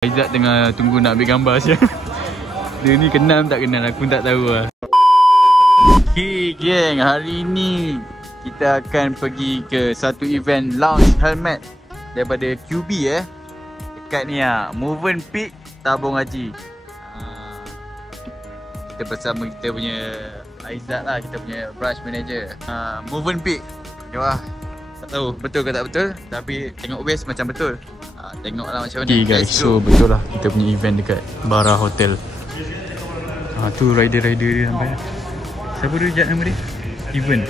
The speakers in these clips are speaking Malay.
Aizat tengah tunggu nak ambil gambar siap. Dia ni kenal tak kenal, aku tak tahu lah. Okay geng, hari ni kita akan pergi ke satu event launch helmet daripada QB dekat ni lah, Movement Peak Tabung Haji. Kita bersama kita punya Aizat lah, kita punya branch manager. Movement Peak, jom lah. Tak tahu betul ke tak betul, tapi tengok base macam betul. Tengoklah macam mana. Okay guys, so betul lah kita punya event dekat Bara Hotel. Tu rider-rider dia nampak. Siapa dia Jad nama dia? Ivan.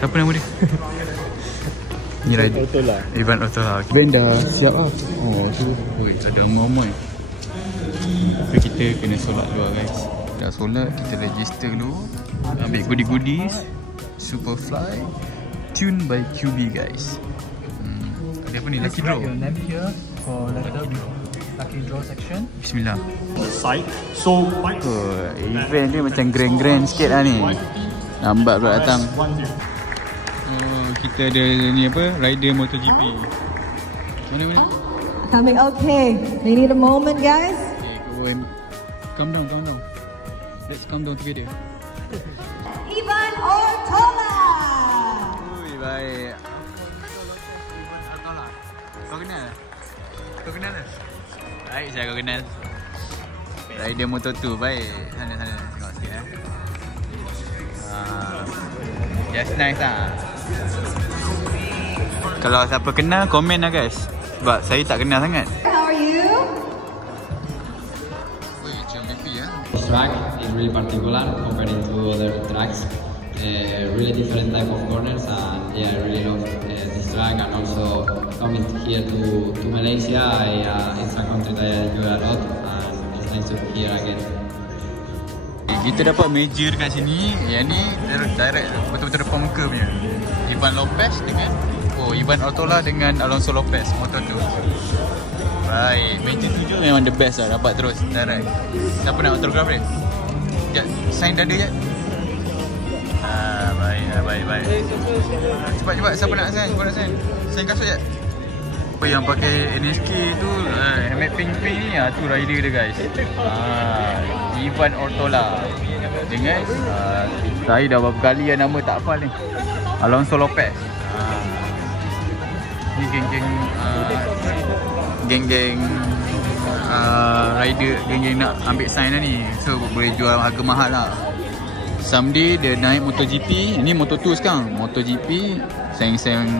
Siapa nama dia? Ni rider Otola. Ivan Otola. Event dah siap lah. Oh tu, oi ada ngomong. So kita kena solat dulu guys. Dah solat, kita register dulu. Ambil goodies. Superfly Tune by QB guys. Dia apa ni? Lucky draw. Your name here for lucky draw section. Bismillah. Side. So event dia macam grand sikit lah ni. Lambat pula datang. Kita ada ni apa? Rider MotoGP. Mana ni? Coming, okay. We need a moment, guys. Okay, go and calm down. Let's calm down together. Ivan Ortola. Ui, baik. Kau kenal lah? Baik saya kau kenal. Rider Moto2, baik. Sana tengok sikit just nice lah. Kalau siapa kenal, komen lah guys. Sebab saya tak kenal sangat. How are you? Wih, macam BP ya. This track is really particular compared to other tracks. Really different type of corners, and yeah, I really love this track. And also coming here to Malaysia, it's a country that I enjoy a lot, and it's nice to be here again. Kita dapat meja dekat sini. Yang ni direct betul-betul depan muka punya. Ivan Lopez dengan Ivan Ortola dengan Alonso Lopez Moto2. Baik, meja tu memang the best lah, dapat terus direct. Siapa nak autograph dia? Sekejap, sign dada je. Baik. Cepat, siapa nak sign? Sign kasut je. Yang pakai NSK tu, helmet pink ni, tu rider dia guys. Ivan Ortola dengan saya dah berapa kali yang nama tak hafal ni, Alonso Lopez. Ni geng-geng rider, geng-geng nak ambil sign lah ni. So boleh jual harga mahal lah. Someday dia naik MotoGP. Ini Moto2 sekarang. MotoGP sayang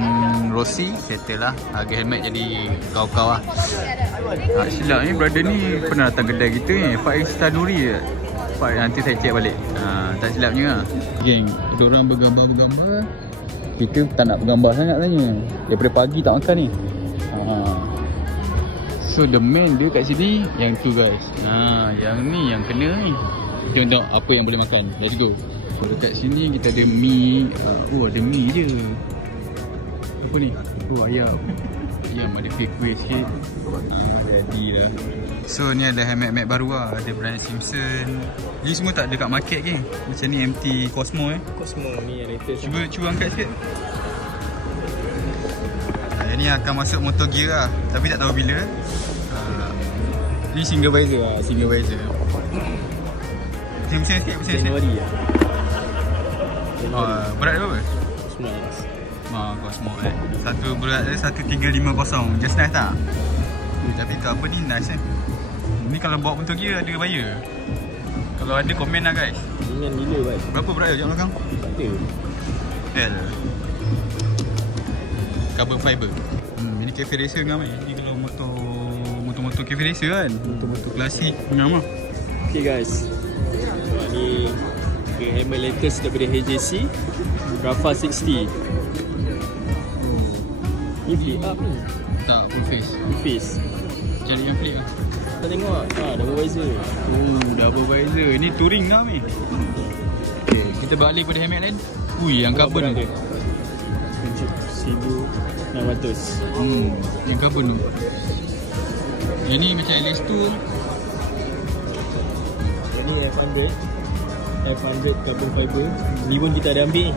Rossi, settle lah. Harga helmet jadi kau-kau lah. Silap ni brother ni pernah datang kedai kita ni, Faiz Tanuri je. Nanti saya check balik. Tak silapnya lah. Geng, diorang bergambar. Kita tak nak bergambar sangat tanya. Daripada pagi tak makan ni. So the main dia kat sini yang tu guys. Yang ni yang kena ni. Kita tengok apa yang boleh makan. Let's go. Dekat sini kita ada mi. Ada mi je. Apa ni? Ayam. Ada fake way sikit. Jadi lah. So ni ada helmet baru lah. Ada brand Simpson. Ni semua tak dekat market ke? Macam ni MT Cosmo Cosmo ni yang latest. Cuba angkat sikit. Yang ni akan masuk Moto Gear lah. Tapi tak tahu bila. Ni single visor lah. Pusing sikit. Januari lah. Berat dia berapa? 19. Cosmo satu berat dia 1350. Just nice tak? Tapi tu apa ni nice Ni kalau bawa Moto Gear ada bayar. Kalau ada komen lah guys. Ringan gila baik. Berapa berat dia kat belakang? L Carbon fiber. Ini cafe racer ngam Ini kalau motor cafe racer kan. Motor klasik ngam lah. Okay guys, ni helmet latest daripada HJC, Rafa 60. Ni flip up ni? Tak, full face. Cari yang flip lah. Kita tengok lah, double visor. Double visor. Ni touring lah ni. Okay, kita balik pada helmet lain. Yang carbon tu 1600. Yang carbon tu. Yang ni macam LS2. Yang ni F100 carbon fiber. Ni pun kita ada ambil ni.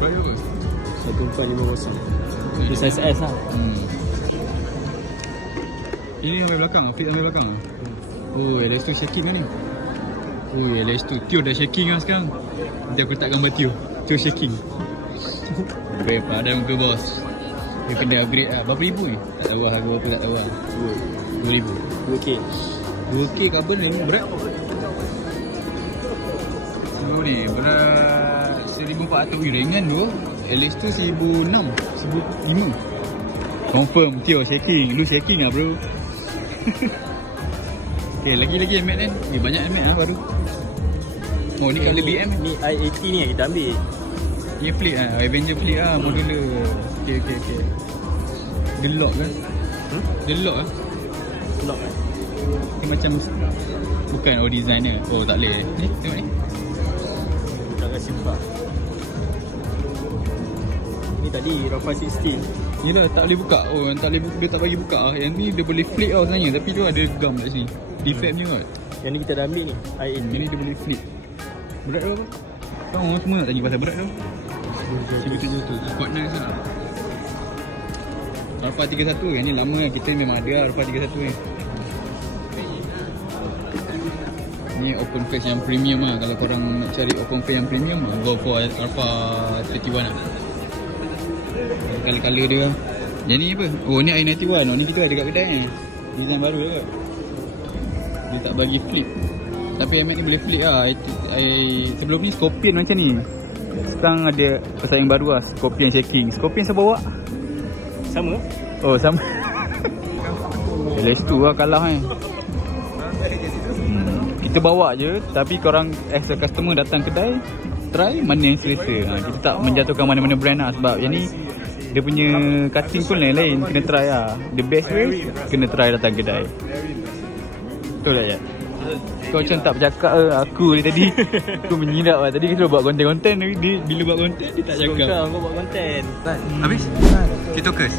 Berapa? 1450. Itu size S lah. Ini sampai belakang, flip sampai belakang. Oh, LS2 shaking kan ni? Oh, LS2 Tio dah shaking lah sekarang. Nanti aku letak gambar Tio shaking. Baik, padam ke bos? Dia kena upgrade lah. Berapa ribu ni? Tak tahu lah, harga berapa tak tahu lah. 2,000. 2K. 2K carbon ni berat. So ni berat 1,400 ringan tu. LS2 1,600, 1,500. Confirm Tio shaking. Lu shaking lah bro. Okay, lagi helmet kan? Banyak helmet lah baru. Oh ni colour BM. Ni i80 ni yang kita ambil. Ni fleet lah, Avenger fleet lah, modular. Okay. Dia lock kan? Dia lock lah. Lock kan? Dia macam bukan design dia. Oh tak boleh. Ni tengok ni. Tak kasi buka. Ni tadi Rafa 16. Yelah tak boleh buka. Oh yang tak boleh buka, dia tak bagi buka lah. Yang ni dia boleh flip tau sebenarnya. Tapi tu ada gum kat sini. Defect punya kot. Yang ni kita dah ambil ni i8. Yang ni dia boleh flip. Berat tu apa? Kau orang semua nak tanya pasal berat tu. Betul-betul tu. Quite nice lah. Alpha 31 yang ni lama kan. Kita memang ada Alpha 31 ni. Ni open face yang premium lah. Kalau korang nak cari open face yang premium, go for Alpha 31 lah. Color dia. Yang ni apa? Oh ni i91. Oh ni kita ada kat kedai ni. Design baru lah kot. Dia tak bagi flip. Tapi helmet ni boleh flip lah. Sebelum ni Scorpion macam ni. Sekarang ada pesaing baru lah, Scorpion shaking. Scorpion siapa bawa? Sama? Oh sama. LS2 lah kalah kan. Kita bawa je. Tapi korang as a customer datang kedai, try mana yang selesa. Kita tak menjatuhkan mana-mana brand lah. Sebab yang ni dia punya cutting pun lain-lain. Kena try lah. The best way kena try datang kedai. Betul tak ya? Kau macam tak bercakap ke aku tadi. Aku menyirap lah. Tadi kita buat konten-konten. Dia bila buat konten dia tak cakap. Kau buat konten. Habis? Kita curse?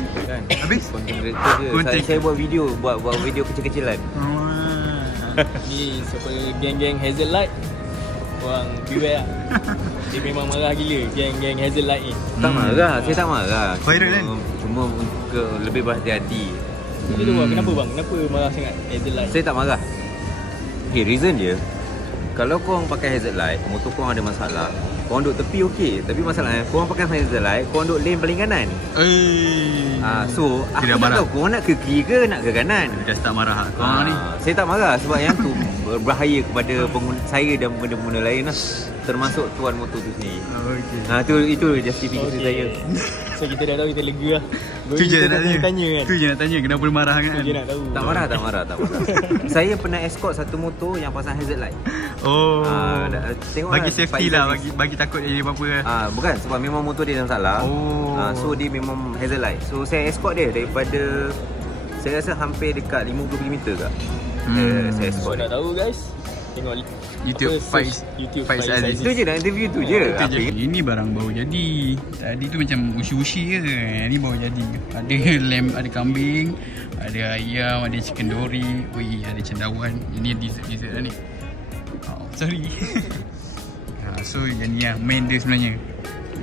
Habis? Content creator je. Saya buat video. Buat video kecil-kecilan. Ni siapa geng-geng Hazelite, korang beware lah. Dia memang marah gila geng-geng Hazelite ni. Tak marah. Saya tak marah. Viral kan? Cuma untuk lebih berhati-hati. Jadi tu bang, kenapa bang? Kenapa marah sangat Hazelite? Saya tak marah. Okay, reason dia, kalau korang pakai Hazelite, motor korang ada masalah, korang duduk tepi okey. Tapi masalahnya, korang pakai Hazelite, korang duduk lane paling kanan. So, aku tak tahu korang nak ke kiri ke nak ke kanan. Dah start marah lah korang ni. Saya tak marah sebab yang tu berbahaya kepada pengguna saya dan pengguna lain lah. Termasuk tuan motor tu sendiri. Itu justifikasi saya. So kita dah tahu, kita lega lah. Tu je nak tanya kan. Tu je nak tanya kenapa dia marah kan. Tu je nak tahu. Tak marah. Saya pernah escort satu motor yang pasang Hazelite. Oh. Tengok bagi safety lah, bagi takut dia apa-apa lah. Bukan, sebab memang motor dia ada masalah. So dia memang Hazelite. So saya escort dia daripada, saya rasa hampir dekat 50 km ke. Saya escort. So nak tahu guys, tengok YouTube Faiz Aziz. Itu je nak interview tu je. Ini barang baru jadi. Tadi tu macam ushi-ushi je. Ini baru jadi. Ada lamb, ada kambing, ada ayam, ada chicken dory, ada cendawan. Ini dessert lah ni. Sorry. So yang ni yang main dia sebenarnya.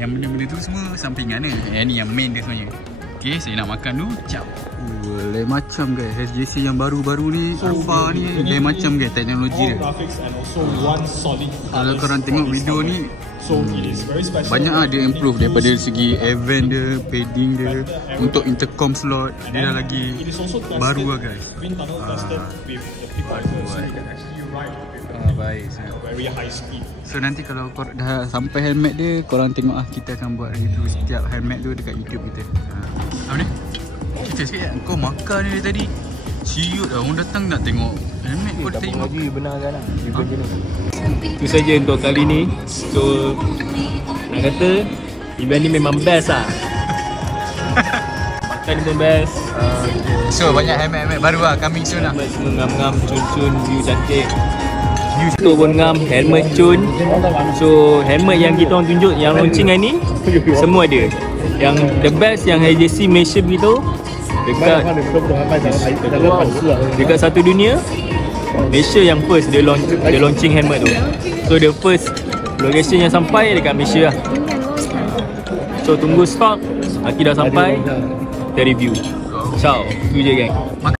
Yang benda-benda tu semua sampingan dia. Yang ni yang main dia sebenarnya. Okay, saya nak makan dulu. Cap. Lain macam guys. SJC yang baru-baru ni, Alpha ni lain macam guys teknologi dia. Kalau korang tengok video ni, banyak lah dia improve daripada segi event dia, padding dia, untuk intercom slot dia dah lagi baru lah guys. Baik. So nanti kalau korang dah sampai helmet dia, korang tengok lah, kita akan buat review setiap helmet tu dekat YouTube kita. Apa ni? Cerita sikit kan, kau makan ni tadi siut dah, orang datang nak tengok helmet kau tadi makan. Benarkan lah itu saja untuk kali ni. So nak kata event ni memang best lah. Makan ni pun best. So banyak helmet baru lah, coming soon lah. Semua ngam-ngam, cun-cun, view cantik. Tu pun ngam, helmet cun. So helmet yang kita orang tunjuk, yang launching hari ni, semua ada. Yang the best yang HJC Malaysia begitu, dekat satu dunia, Malaysia yang first dia launching helmet tu. So the first location yang sampai dekat Malaysia lah. So tunggu stock, Aki dah sampai, kita review. Ciao, tu je gang.